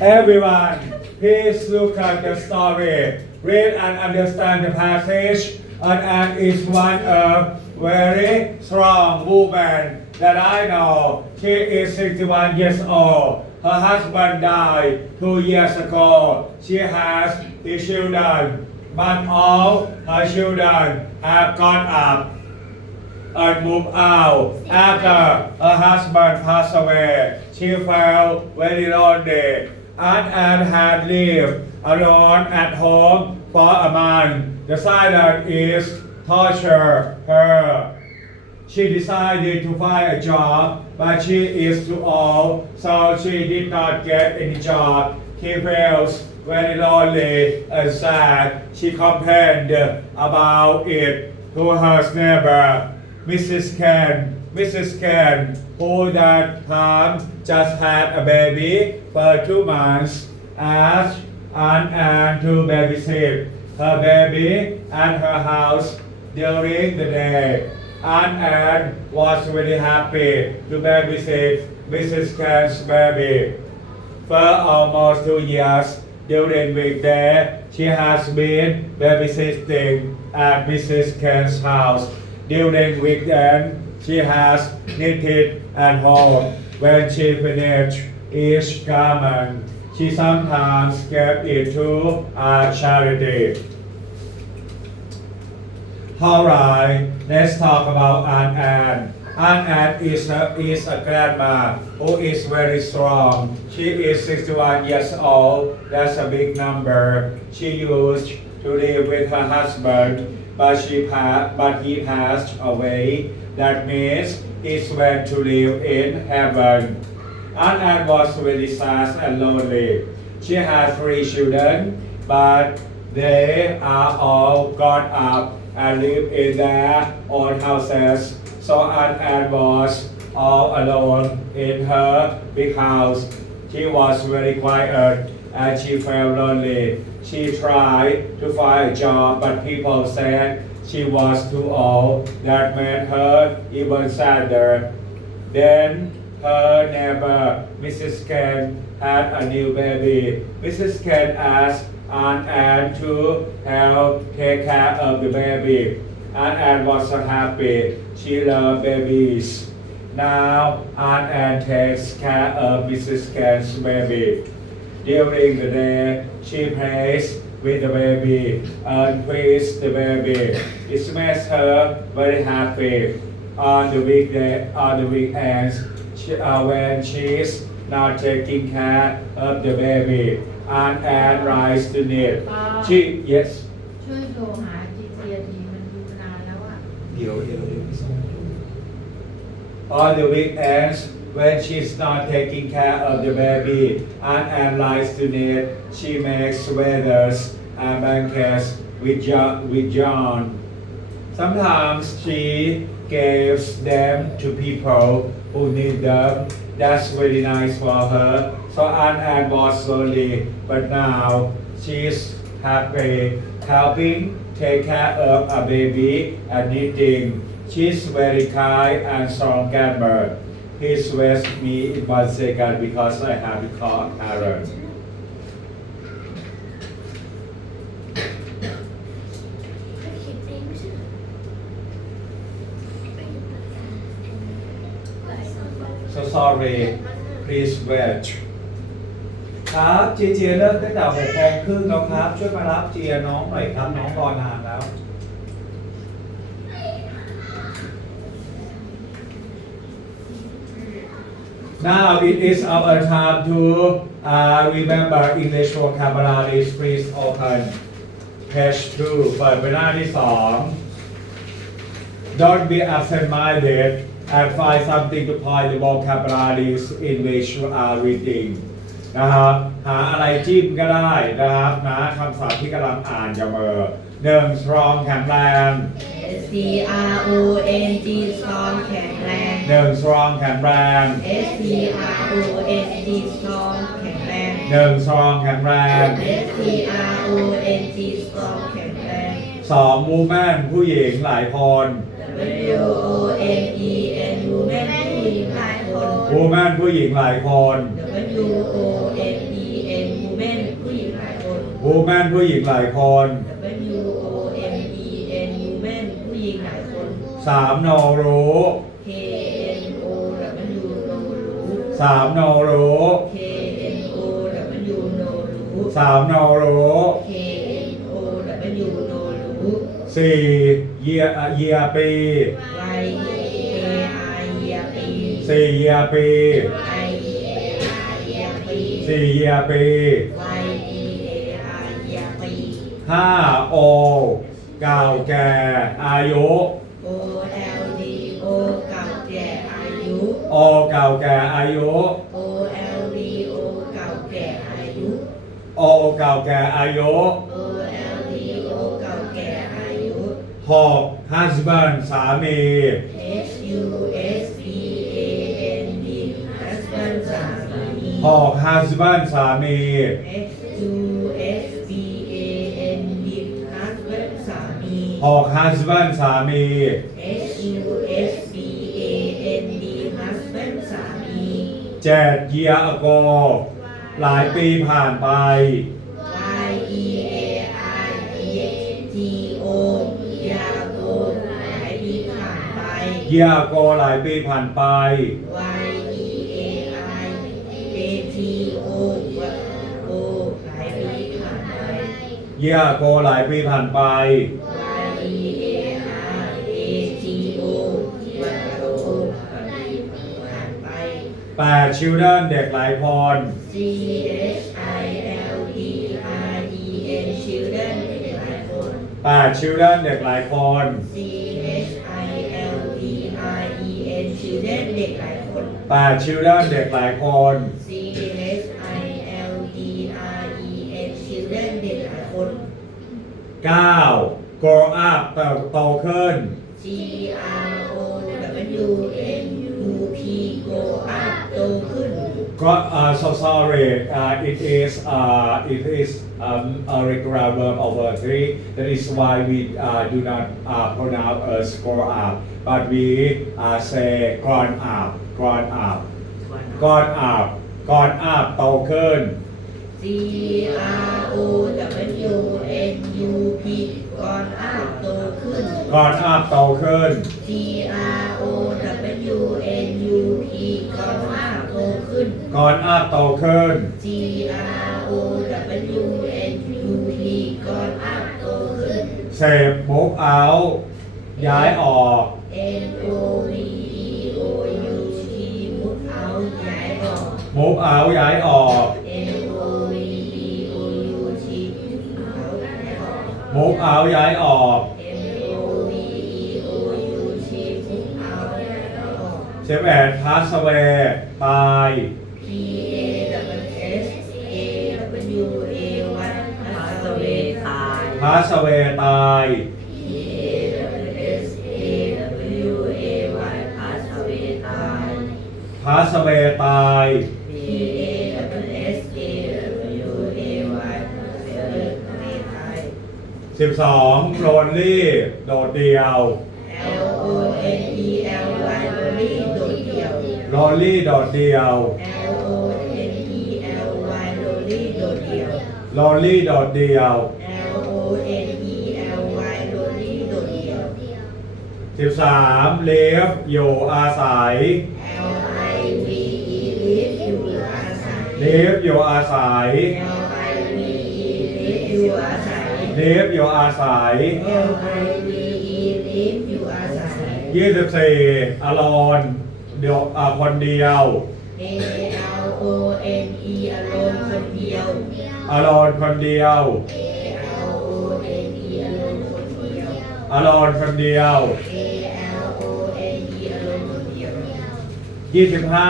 Everyone, please look at the story, read and understand the passage. And Anne is one of very strong woman that I know. She is 61 years old. Her husband died two years ago. She has three children, but all her children have gone up and moved out after her husband passed away. She felt very lonely and, had lived alone at home for a month. The silence is torture her. She decided to find a job, but she is too old, so she did not get any job. She feels very lonely and sad. She complained about it to her neighbor, Mrs. Ken. Mrs. Ken, who that time just had a baby for two months, asked Aunt Anne to babysit her baby and her house during the day. Aunt Anne was very happy to babysit Mrs. Ken's baby. For almost two years during weekday, she has been babysitting at Mrs. Ken's house. During weekend, she has knitted at home. When she finished each garment, she sometimes gave it to a charity. Alright, let's talk about Aunt Anne. Aunt Anne is a, is a grandma who is very strong. She is 61 years old. That's a big number. She used to live with her husband, but she pa- but he passed away. That means he went to live in heaven. Aunt Anne was very sad and lonely. She had three children, but they are all gone up and live in their own houses. So Anne was all alone in her big house. She was very quiet and she felt lonely. She tried to find a job, but people said she was too old. That made her even sadder. Then her neighbor, Mrs. Ken, had a new baby. Mrs. Ken asked Aunt Anne to help take care of the baby. Aunt Anne was so happy. She loved babies. Now Aunt Anne takes care of Mrs. Ken's baby. During the day, she plays with the baby and feeds the baby. It makes her very happy. On the weekday, on the weekends, she, uh, when she's not taking care of the baby, Aunt Anne rise to knit. She yes. ช่วยโทรหาจีเจียทีมันดูนานแล้วอ่ะ เดี๋ยวเดี๋ยวเดี๋ยวส่ง On the weekends, when she's not taking care of the baby, and Anne likes to knit. She makes sweaters and blankets with John. With John. Sometimes she gives them to people who need them. That's really nice for her. So Aunt Anne was lonely, but now she's happy helping take care of a baby and knitting. She's very kind and strong gamer. Please wait me in one second because I have to call Karen. So sorry, please wait. ครับเจียเจียเลิกตั้งแต่หกโมงครึ่งแล้วครับ ช่วยมารับเจียน้องหน่อยครับ น้องรอนานแล้ว ้ว Now it is our time to uh, remember English vocabularies. Please open page two เปิดไปหน้าที่สอง Don't be absent-minded and find something to point the vocabularies in which you are reading นะครับ หาอะไรจิ้มก็ได้นะครับนะคำศัพท์ที่กำลังอ่านอย่าเมอ หนึ่ง strong แข็งแรง S T R O N G strong แข็งแรง หนึ่ง strong แข็งแรง S T R O N G strong แข็งแรง หนึ่ง strong แข็งแรง S T R O N G strong แข็งแรง สอง woman ผู้หญิงหลายคน W O N E N woman ผู้หญิงหลายคน woman ผู้หญิงหลายคน W O N E woman ผู้หญิงหลายคน W ามโนรู้ K N O W no รู้สามโนรู้ K N O W no รู้สามโนรู้ K N O W no รู้สี่เยียเยียปี Y E A I เยียปีสี่เยียปี I E A I เยียปีสี่เยียปี Y E A I เยียปีห้าโอเก่าแก่อายุ โอเก่าแก่อายุ O L D O เก่าแก่อายุ โอเก่าแก่อายุ O L D O เก่าแก่อายุ หก husband สามี H U S B A N D husband สามีหก husband สามี H U S B A N D husband สามีหก husband สามี H เจ็ด year ago หลายปีผ่านไป Y E A I E T O ยาโกหลายปีผ่านไป year ago หลายปีผ่านไป Y E A I A T O วะโกหลายปีผ่านไป year ago หลายปีผ่านไป Y 8 Children เด็กหลายคน C H I L D R E N children เด็กหลายคน 8 Children เด็กหลายคน C H I L D R E N children เด็กหลายคน 8 Children เด็กหลายคน C H I L D R E N children เด็กหลายคน 9 Grow up เติบโตขึ้น G R O W N U P go up โตขึ้น ก็ uh, so sorry uh, it is uh, it is um, a regular verb of a three that is why we uh, do not uh, pronounce as grow up but we uh, say grown up grown up grown up grown up โตขึ้น G R O W N U P ก่อนอัพโตขึ้น grown up โตขึ้น G R O W N U P ก่อนอัพโตขึ้น grown up โตขึ้น G R O W N U P ก่อนอัพโตขึ้น เสพ move out ย้ายออก N O V E O U T มุดเอาย้ายออก move out ย้ายออก N O V E O U T เอาย้ายออก move out ย้ายออก อกเซฟแอน pass away ตาย P A W S A W A Y พัสเวตาย pass away ตาย P A W S A W A Y พัสเวตาย pass away ตาย P A W S A W A Y พัสเวตาย12 lonely โดดเดี่ยว lonely โดดเดี่ยว L O N E L Y โดดเดี่ยว lonely โดดเดี่ยว L O N E L Y โดดเดี่ยว 13 live อยู่อาศัย L I V E live อยู่อาศัย live อยู่อาศัย L I V E live อยู่อาศัย live อยู่อาศัย L I V E live อยู่อาศัย 24 alone เดียวอ่าคนเดียว A L O N E alone คนเดียว alone คนเดียว A L O N E alone คนเดียว alone คนเดียว A L O N E alone คนเดียว25สิบห้า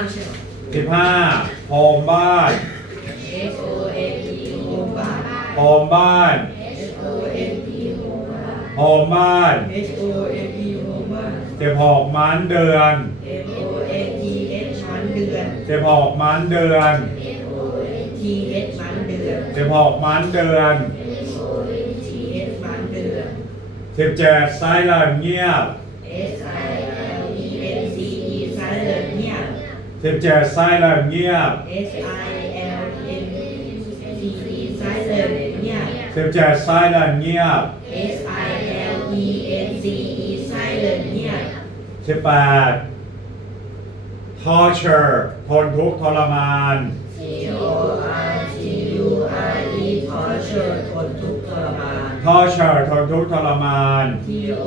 ไม่ใช่เหรอ15โฮมบ้าน H O N E โฮมบ้าน โฮมบ้าน H O N E โฮมบ้านโฮมบ้าน H O N E โฮมบ้าน เจ็บหอกมันเดือน M O N T H มันเดือน เจ็บหอกมันเดือน M O N T H มันเดือน เจ็บหอกมันเดือน M O N T H มันเดือน17ไซเลนเงียบ S I L E N C E silent เนี่ย17ไซเลนเงียบ S I L N E silent เนี่ยสิบเจ็ด silent เงียบ S I L E N C E silent เนี่ย สิบแปด torture ทนทุกข์ทรมาน T O R T U R E torture ทนทุกข์ทรมาน torture ทนทุกข์ทรมาน T O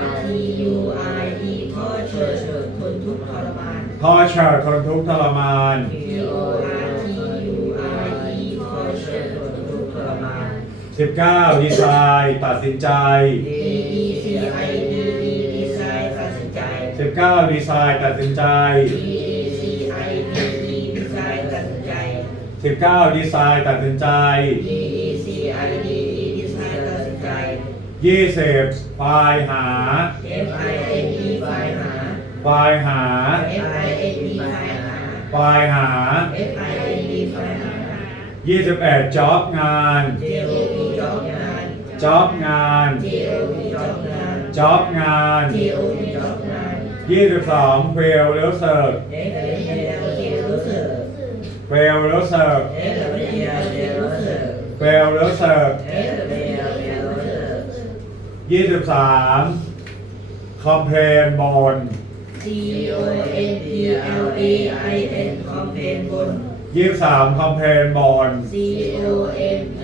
R T U R E torture ทนทุกข์ทรมาน torture ทนทุกข์ทรมาน T O R T U R E torture ทนทุกข์ทรมานสิบเก้า decide ตัดสินใจ D E C I 19 ดีไซน์ตัดสินใจ DECIT ดีไซน์ตัดสินใจ 19 ดีไซน์ตัดสินใจ DECIT ดีไซน์ตัดสินใจ 20ปลายหา FIND ฝ่ายหาปลายหา FIND ฝ่ายหา ฝ่ายหา FIND ฝ่ายหา 21จ็อบงาน JOB งาน จ็องาน JOB งาน JOB งาน ยี่สิบสอง fail หรือ serve F A L K รู้สึก fail หรือ serve F A L K รู้สึก fail หรือ serve F A L K รู้สึกยี่สิบสาม complain บน C O N P L A I N คอมเพนบน ยี่สิบสาม complain บน C O N P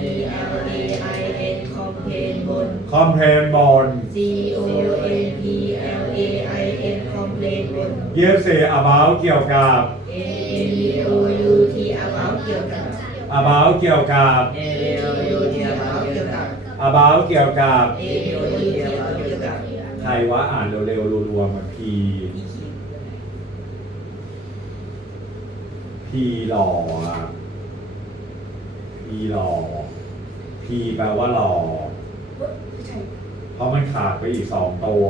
L A I N คอมเพนบน complain บน C O N บนยี่สิบสี่ about เกี่ยวกับ A N O U T about เกี่ยวกับ about เกี่ยวกับ A N O U T about เกี่ยวกับ about เกี่ยวกับ A N O U T about เกี่ยวกับ ใครว่าอ่านเร็วๆรัวๆเหมือนพีพีหล่ออะพีหล่อพีแปลว่าหล่อ เพราะมันขาดไปอีกสองตัว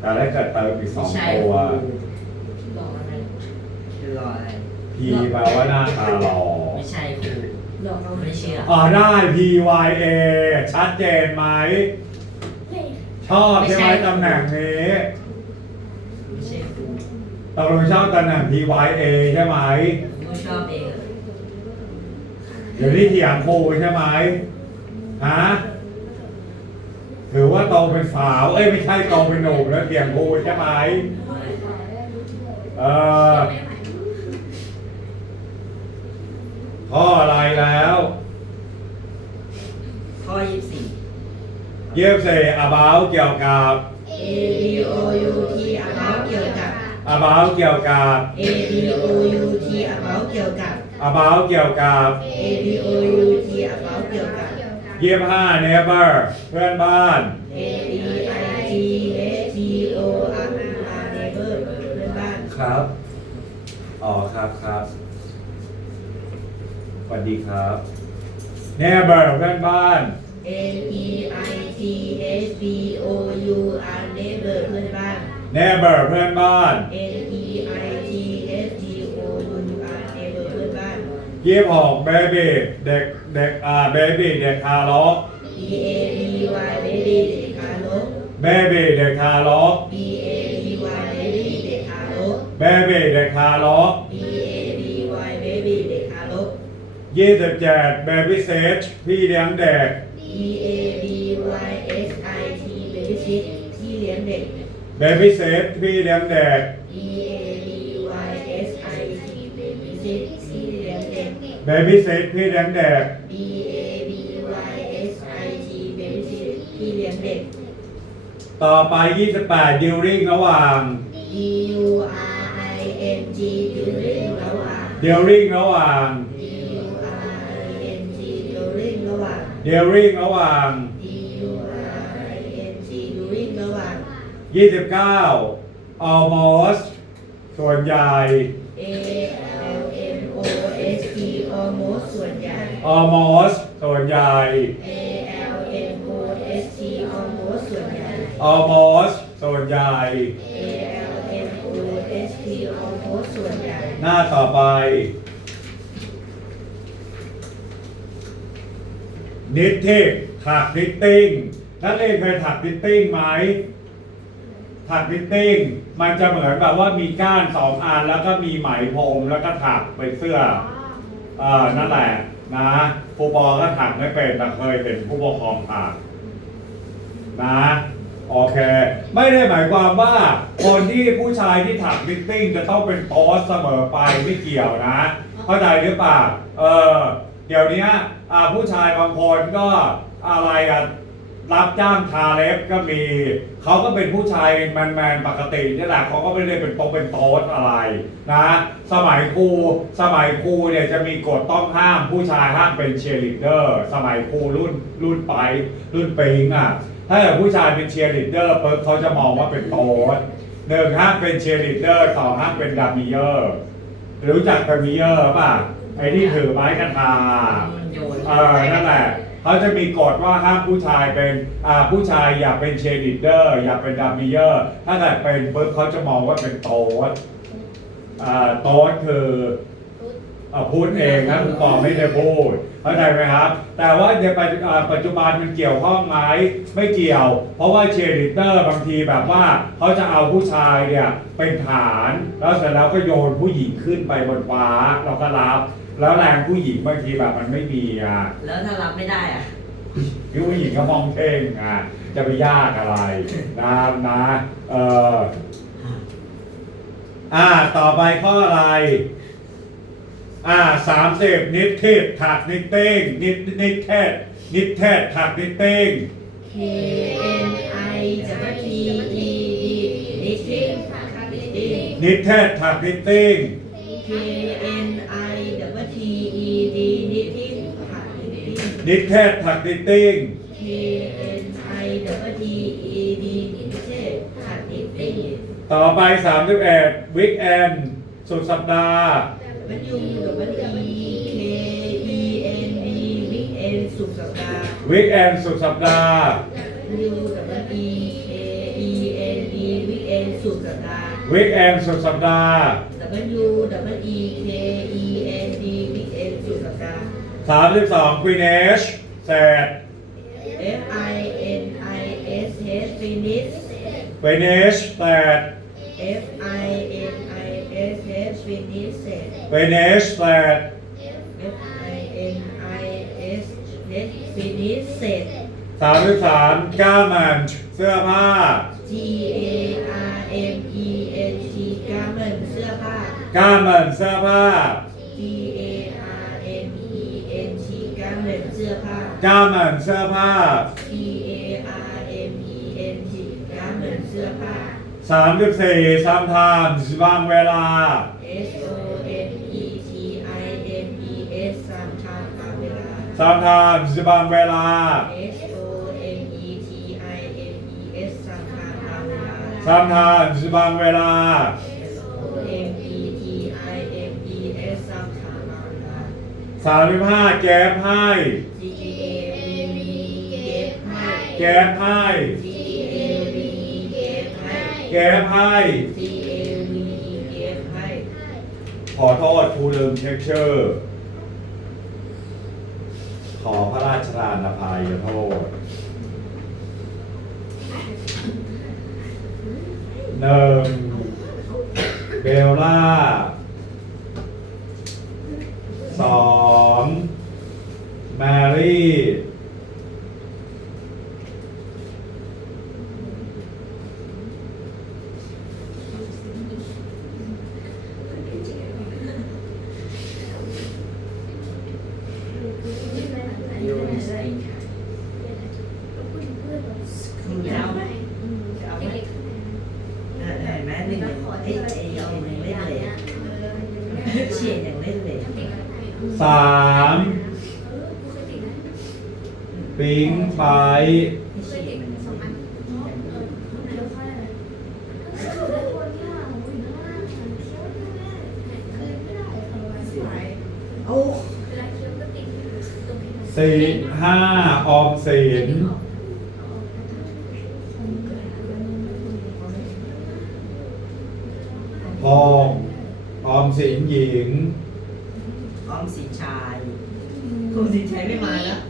แต่ถ้าเกิดเติมอีกสองตัวรออะไร คือรออะไรพีแปลว่าหน้าตาหล่อไม่ใช่ครูรอเขาไม่เชื่ออ่าได้ P Y A ชัดเจนไหมชอบใช่ไหมตำแหน่งนี้ไม่ใช่ครูตกลงชอบตำแหน่ง P Y A ใช่ไหม ครูชอบเองเดี๋ยวนี้เถียงครูใช่ไหมฮะถือว่าโตเป็นสาว เอ้ยไม่ใช่โตเป็นหนุ่มแล้วเถียงครูใช่ไหม เออ ข้ออะไรแล้วข้อยี่สิบสี่เยี่ยมเส about เกี่ยวกับ A B O U T about เกี่ยวกับ about เกี่ยวกับ A B O U T about เกี่ยวกับ about เกี่ยวกับ A B O U T about เกี่ยวกับ ยี่สิบห้า neighbor เพื่อนบ้าน A B I T H T O R R neighbor เพื่อนบ้าน ครับ อ๋อครับครับ สวัสดีครับ neighbor เพื่อนบ้าน N E I T H B O U R neighbor เพื่อนบ้าน neighbor เพื่อนบ้าน N E I T H G O U R neighbor เพื่อนบ้าน ยี่สิบหก baby เด็กเด็กอ่า baby เด็กทารก B A B Y baby เด็กทารก baby เด็กทารก B A B Y baby เด็กทารก baby เด็กทารก ยี่สิบเจ็ด baby sage พี่เลี้ยงเด็ก B A B Y S I T baby sit ที่เลี้ยงเด็ก baby sage พี่เลี้ยงเด็ก B A B Y S I T baby sit ที่เลี้ยงเด็ก baby sage พี่เลี้ยงเด็ก B A B Y S I T baby sit ที่เลี้ยงเด็ก ต่อไป28 during ระหว่าง D U R I N G อยู่เรื่องระหว่าง during ระหว่าง D ระหว่ง during ระหว่าง D U R I N G อยู่เรื่งระหว่าง 29 almost ส่วนใหญ่ A L M O S T almost ส่วนใหญ่ almost ส่วนใหญ่ A L M O S T almost ส่วนใหญ่ almost ส่วนใหญ่ A L M O S T almost ส่วนใหญ่ หน้าต่อไป นิติถักนิตติ้งนักเรียนเคยถักนิตติ้งไหมถักนิตติ้งมันจะเหมือนแบบว่ามีก้านสองอันแล้วก็มีไหมพรมแล้วก็ถักเป็นเสื้อเออนั่นแหละนะครูปอก็ถักไม่เป็นแต่เคยเห็นผู้ปกครองถักนะโอเค ไม่ได้หมายความว่าคนที่ผู้ชายที่ถักนิตติ้งจะต้องเป็นโต๊สเสมอไปไม่เกี่ยวนะ เข้าใจหรือเปล่าเออเดี๋ยวนี้ ผู้ชายบางคนก็อะไรอะรับจ้างทาเล็บก็มี เขาก็เป็นผู้ชายแมนๆปกตินี่แหละเขาก็ไม่ได้เป็นโต๊ะเป็นโต๊ะอะไรนะสมัยครูสมัยครูเนี่ยจะมีกฎต้องห้ามผู้ชายห้ามเป็นเชียร์ลีดเดอร์สมัยครูรุ่นรุ่นไปรุ่นปิงอะถ้าเกิดผู้ชายเป็นเชียร์ลีดเดอร์เขาจะมองว่าเป็นโต๊ะหนึ่งห้ามเป็นเชียร์ลีดเดอร์สองห้ามเป็นดัมมิเยอร์รู้จักดัมมิเยอร์ป่ะไอ้ที่ถือไม้กระทา โยนเออนั่นแหละเขาจะมีกฎว่าห้ามผู้ชายเป็นอ่าผู้ชายอย่าเป็นเชดิเดอร์ อย่าเป็นดัมมิเยอร์ ถ้าเกิดเป็นปุ๊บเขาจะมองว่าเป็นโต๊ดอ่าโต๊ดคืออ่าพูดเองนะคุณปอไม่ได้พูดเข้าใจไหมครับ แต่ว่าในปัจจุอ่าปัจจุบันมันเกี่ยวข้องไหมไม่เกี่ยว เพราะว่าเชดิเดอร์บางทีแบบว่าเขาจะเอาผู้ชายเนี่ยเป็นฐาน แล้วเสร็จแล้วก็โยนผู้หญิงขึ้นไปบนฟ้าเราก็รับ แล้วแรงผู้หญิงบางทีแบบมันไม่มีอะแล้วถ้ารับไม่ได้อะคือผู้หญิงก็มองเท่งอะจะไปยากอะไรนะนะเอออ่าต่อไปข้ออะไร อ่าสามสิบนิดทิดถักนิตติ้งนิดนิดเทศนิดเทศถักนิตติ้ง K N I W T E D นิตินิตินิดเทศถักนิตติ้ง K N นิดเทศถักนิตติ้ง K N I W T E D นิติค่ะนิติต่อไปสามสิบเอ็ดวิกแอนสุดสัปดาห์ W W E K E N D วิกเอนสุดสัปดาห์ วิกแอนสุดสัปดาห์ W W E K E N D วิกเอนสุดสัปดาห์วิกแอนสุดสัปดาห์ W W E K สามสิบสองควีนเอชเสร็จ F I N I S H finish ควีนเอชเสร็จ F I N I S H finish เสร็จ ควีนเอชเสร็จ F I N I S H finish เสร็จ สามสิบสามก้ามันเสื้อผ้า G A R M E N T garment เสื้อผ้า ก้ามันเสื้อผ้า T garment เสื้อผ้าก้ามันเสื้อผ้า G A R M E N T garment เสื้อผ้าสามสิบสี่ซัมไทม์บางเวลา S O M E T I M E S สามทางตามเวลา ซัมไทม์บางเวลา S O M E T I M E S สามทางตามเวลา ซัมไทม์บางเวลา สามสิบห้าแก๊ปให้ G A V E เก็บให้ แก๊ปให้ G A V E เก็บให้ แก๊ปให้ G A V E เก็บให้ ขอโทษครูลืมเช็คชื่อขอพระราชทานอภัยโทษหนึ่งเบลล่าสองแมรี่ โยนใส่คุณจะเอาไหมจะเอาไหมเออเห็นไหมหนึ่งไอ้ไอ้ยังเล่นเลยเชียร์ยังเล่นเลย สามปิงไป เชียร์มัน โอ้ สี่ ห้าออมสินทองออมสินหญิง ออมสินชายคุณสินชัยไม่มาแล้ว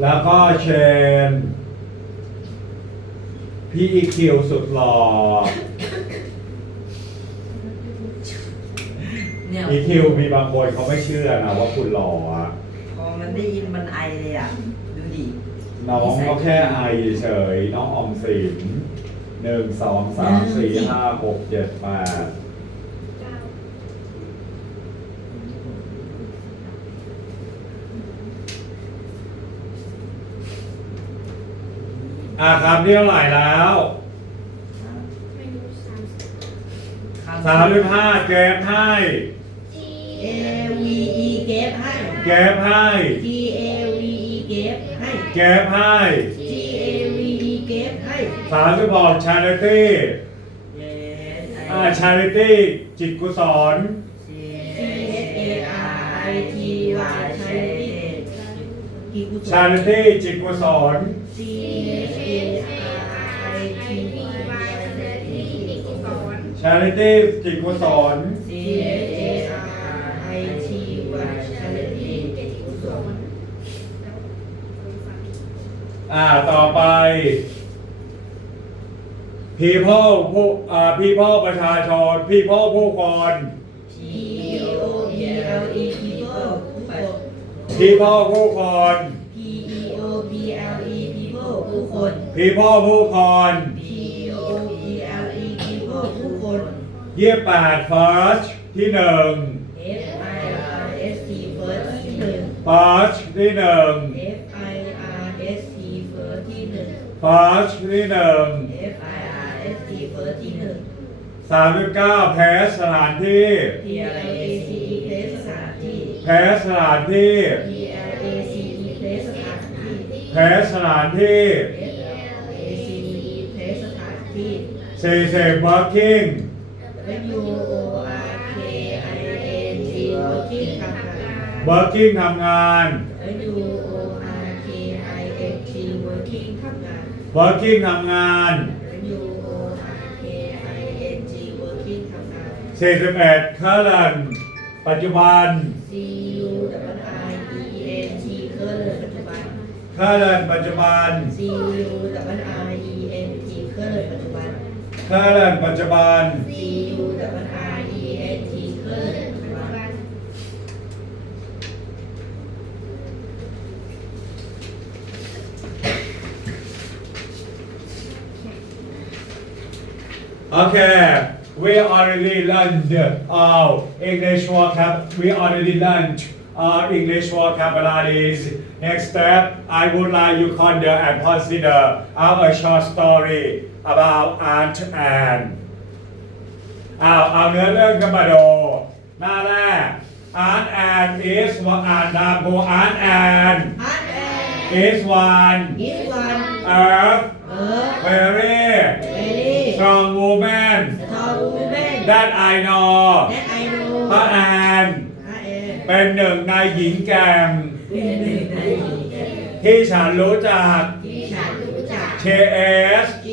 แล้วก็เชนเพพี่อีคิวสุดหล่อ เนี่ยอีคิวมีบางคนเขาไม่เชื่อนะว่าคุณหล่ออะพอมันได้ยินมันไอเลยอะ ดูดิน้องก็แค่อายเฉยๆน้องออมสินหนึ่งสองสามสี่ห้าหกเจ็ดแปดอะคำที่เท่าไหร่แล้วไม่รู้สามสิบสามสิบห้าเก็บให้ G A V E เก็บให้เก็บให้ T A V E เก็บให้เก็บให้ T A V E เก็บให้สามสิบหกชาริตี้ Yes อ่าชาริตี้จิตกุศล C H A R I T Y Charity กี่กุศล ชาริตี้จิตกุศล C H A R I T Y Charity ชาริตี้จิตกุศล C H A อ่าต่อไป people ผู้อ่า people ประชาชน people ผู้คน P O P L E people ผู้คน people ผู้คน P E O P L E people ผู้คน people ผู้คน P O P L E people ผู้คน ยี่สิบแปด first ที่หนึ่ง F I R S T first ที่หนึ่ง first ที่หนึ่ง หนึ่ง first ที่หนึ่ง F I R S T first ที่หนึ่ง สามสิบเก้า place สถานที่ P L A C E place สถานที่ place สถานที่ P L A C E place สถานที่ place สถานที่ F L A C E place สถานที่ สี่สิบ working W O R K I N G working ทำงาน working ทำงาน W O working ทำงาน W O R K I N G working ทำงานสี่สิบเอ็ด current ปัจจุบัน C U W I E N T เคอร์ปัจจุบัน current ปัจจุบัน C U W I E N T เคอร์ปัจจุบัน current ปัจจุบัน C U Okay, we already learned our English vocab. We already learned our English vocabularies. Next step, I would like you consider and consider our short story about Aunt Anne. เอาเอาเนื้อเรื่องกันมาดูหน้าแรก Aunt Anne is ว่าอ่านตามครู Aunt Anne Art and is one is one earth earth very very strong woman tall woman that I know that I know พระแอนพระแอนเป็นหนึ่งในหญิงแกร่งเป็นหนึ่งในที่ฉันรู้จักที่ฉันรู้จัก KS G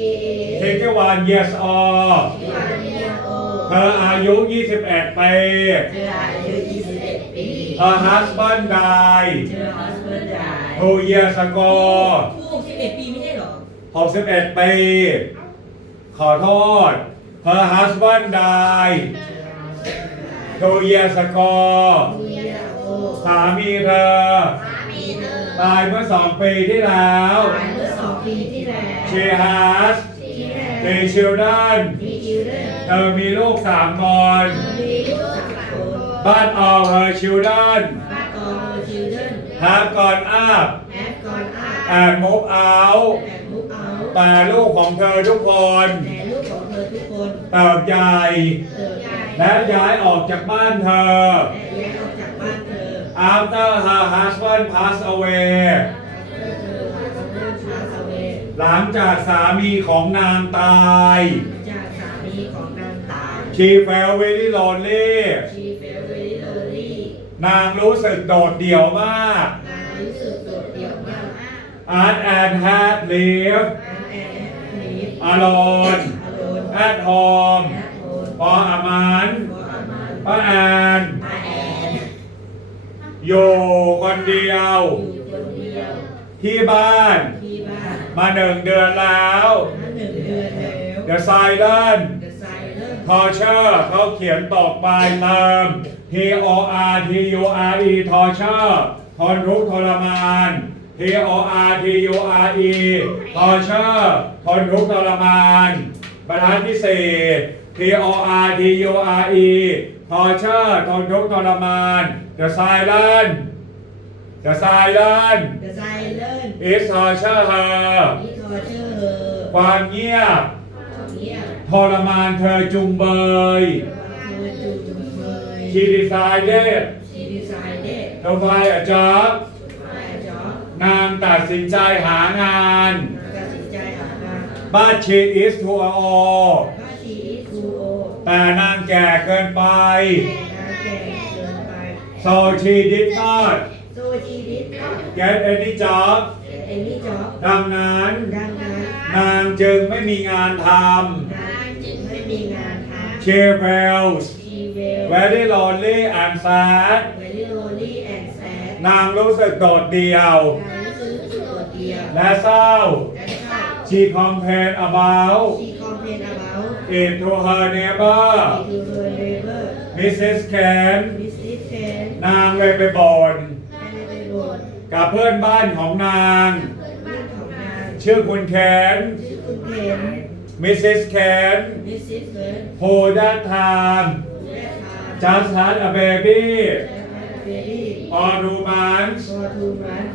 21 years old ที่วันเดียวโอเธออายุ 21 ปีเธออายุ 21 ปี Her husband died เธอ husband died two years ago คู่11ปีไม่ใช่เหรอ 61 ปี ขอโทษ Her husband died two years ago 2 years ago สามีเธอสามีเธอตายเมื่อสองปีที่แล้วตายเมื่อสองปีที่แล้ว She has ที่แรก three children มีคิวเดอร์เธอมีลูกสามคนมีลูกสามคน But all her children บ้านออลคิวเดอร์ have gone up แอดกอนอาร์ and moved out แอนมุกเอาแต่ลูกของเธอทุกคนแต่ลูกของเธอทุกคนเติบใหญ่เติบใหญ่และย้ายออกจากบ้านเธอและย้ายออกจากบ้านเธอ after her husband passed away เธอเธอพาเริ่มพาสเวหลังจากสามีของนางตายจากสามีของนางตาย she felt very lonely She felt very lonely นางรู้สึกโดดเดี่ยวมากนางรู้สึกโดดเดี่ยวมาก Aunt Anne had lived alone at home for a month บออามันป้าแอนอยู่คนเดียว ที่บ้านมาหนึ่งเดือนแล้ว The silent torture เขาเขียนตอกไปเติม T O R T U R E torture ทนทุกข์ทรมาน O R T U R E torture ทนทุกข์ทรมานบรรทัดที่สี่ T O R T U R E torture ทนทุกข์ทรมาน The silent The silent The silent is torture her นี่ทอเชอร์เธอความเงียบเนี่ยทรมานเธอจุงเบย เธอจุจุเมย She decided ชีดีไซน์เด็ด to find a job ไปจ๊อบนางตัดสินใจหางาน ตัดสินใจหางาน but she is too old ถ้าชีทูโอแต่นางแก่เกินไปการแก่เกินไป so she did not โซชีดิส get any job เอ็นนี่จ๊อบดังนั้นดังนั้นนางจึงไม่มีงานทนางจึงไม่มีงานทำ she feels ำชีเวล very lonely and sad เวลิโรลี่แอ นด์แซดนางรู้สึกโดดเดี่ยวนางรู้สึกตัวเดียวและเศร้าและเศร้า she complained about ชีคอมเพนอาเบา it to her neighbor มีทูเบอร์เรเวอร์ Mrs. Ken มิสซิสเคนนางเลยไปบ่นให้ไปโบสถ์กับเพื่อนบ้านของนางเพื่อนของนางชื่อคุณแคนชื่อคุณเพน Mrs. Ken มิสซิสเคน who that time และทาน just had a baby และเบบี้ or two months พอทูมัน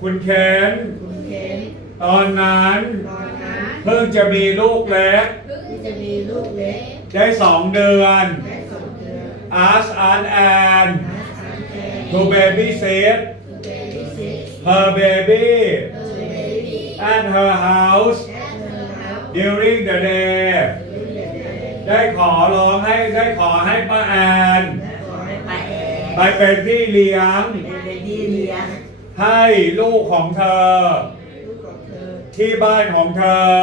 คุณเคนคุณเคนตอนนั้น ตอนนั้นเพิ่งจะมีลูกเล็ก ที่จะมีลูกเล็กได้สองเดือนได้สองเดือน ask Aunt Anne นะสามแทน to baby sit คือเบบี้ซิส her baby เออเบบี้ at her house และเธอครับ during the day หรือเด็กได้ขอร้องให้ได้ขอให้ป้าแอนและขอให้ไปแอ ไปเป็นพี่เลี้ยง เป็นเบบี้เลี้ยง ให้ลูกของเธอลูกของเธอ ที่บ้านของเธอ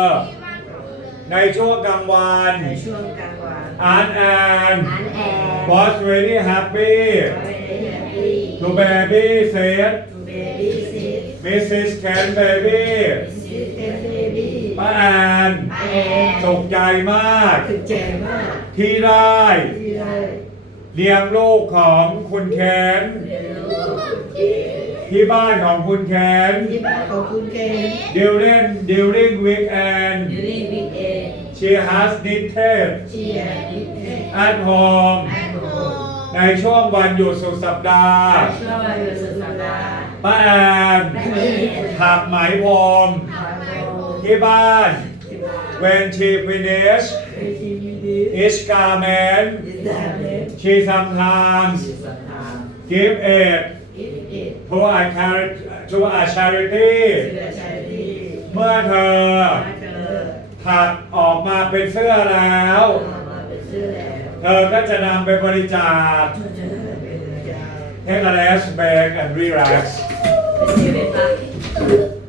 ในช่วงกลางวันในช่วงกลางวัน Aunt Anne อันแอร์ was very happy ไปในแฮปปี้ to baby said ทูเบบี้ซิส Mrs. Ken baby ซิสเป็นเบบี้ป้าแอนไปแอร์ตกใจมากถึงใจมาก ที่ได้ที่ได้ เลี้ยงลูกของคุณแคนเรียนรู้ที่บ้านของคุณแคนที่บ้านของคุณเคน during during weekend ยูริวิกเอน she has knitted เชียร์วิกเอน at home แอนโฮในช่วงวันหยุดสุดสัปดาห์ช่วยวันสุดสัปดาห์ป้าแอนแม่เอนถักไหมพรมทำไมโฮที่บ้านที่บ้าน when she finish เวทีวีดี each garment ยินดีเลย she sometimes สัปดาห์ give it อีกอีก to a charity to a charity เสื้อชายดีเมื่อเธอมาเจอถักออกมาเป็นเสื้อแล้ว เอามาเป็นเสื้อแล้วเธอก็จะนำไปบริจาค เธอจะเป็นยาว Take a rest, bag and relax. เป็นเสื้อเป็นปะ